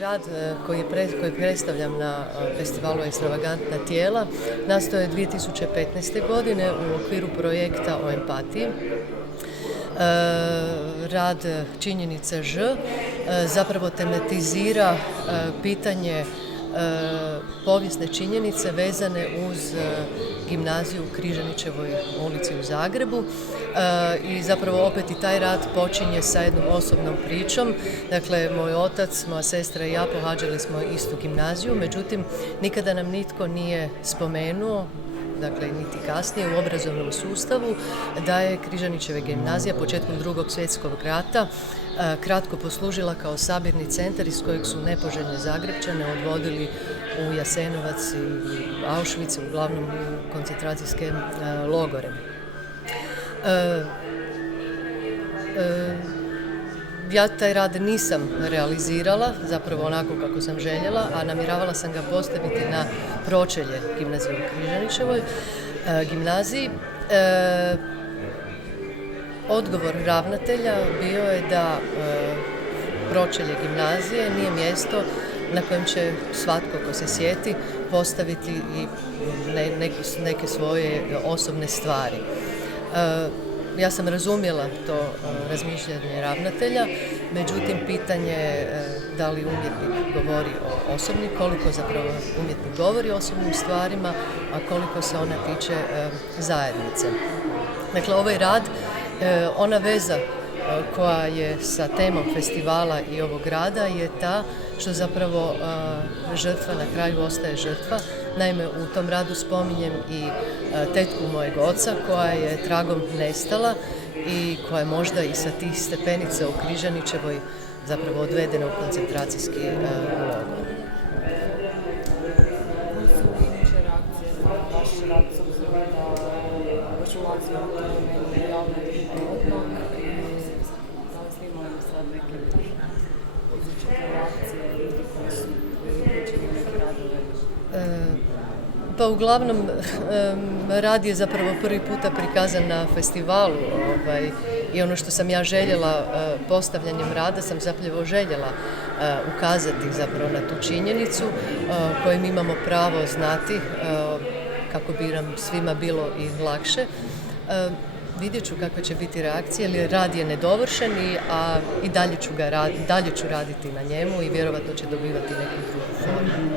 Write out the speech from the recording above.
Rad koji predstavljam na festivalu Ekstravagantna tijela nastao je 2015. godine u okviru projekta o empatiji. Rad Činjenica Ž zapravo tematizira pitanje povijesne činjenice vezane uz gimnaziju u Križanićevoj ulici u Zagrebu i zapravo opet i taj rad počinje sa jednom osobnom pričom. Dakle, moj otac, moja sestra i ja pohađali smo istu gimnaziju, međutim nikada nam nitko nije spomenuo, dakle niti kasnije u obrazovnom sustavu, da je Križanićeva gimnazija početkom Drugog svjetskog rata kratko poslužila kao sabirni centar iz kojeg su nepoželjne Zagrepčane odvodili u Jasenovac i Auschwitz, uglavnom u koncentracijske logore. Ja taj rad nisam realizirala, zapravo onako kako sam željela, a namjeravala sam ga postaviti na pročelje gimnazije u Križanićevoj gimnaziji. Odgovor ravnatelja bio je da pročelje gimnazije nije mjesto na kojem će svatko ko se sjeti postaviti i neke svoje osobne stvari. Ja sam razumjela to razmišljanje ravnatelja, međutim pitanje da li umjetnik govori o osobnim, koliko zapravo umjetnik govori o osobnim stvarima, a koliko se ona tiče zajednice. Dakle, ovaj rad, ona veza koja je sa temom festivala i ovog rada je ta što zapravo žrtva na kraju ostaje žrtva. Naime, u tom radu spominjem i tetku mojeg oca koja je tragom nestala i koja je možda i sa tih stepenica u Križanićevoj zapravo odvedena u koncentracijski logor. Koje su inače reakcije na vaš rad s obzirom da baš ulazimo u domenu javne odmah i da li ste imali sad neke uzrećene reakcije ljudi koji su uključeni u neke radove? Pa uglavnom rad je zapravo prvi puta prikazan na festivalu i ono što sam ja željela postavljanjem rada sam zapravo željela ukazati zapravo na tu činjenicu koju mi imamo pravo znati kako bi nam svima bilo i lakše. Vidjet ću kakva će biti reakcija, jer rad je nedovršen, a i dalje ću raditi na njemu i vjerovatno će dobivati neku drugu formu.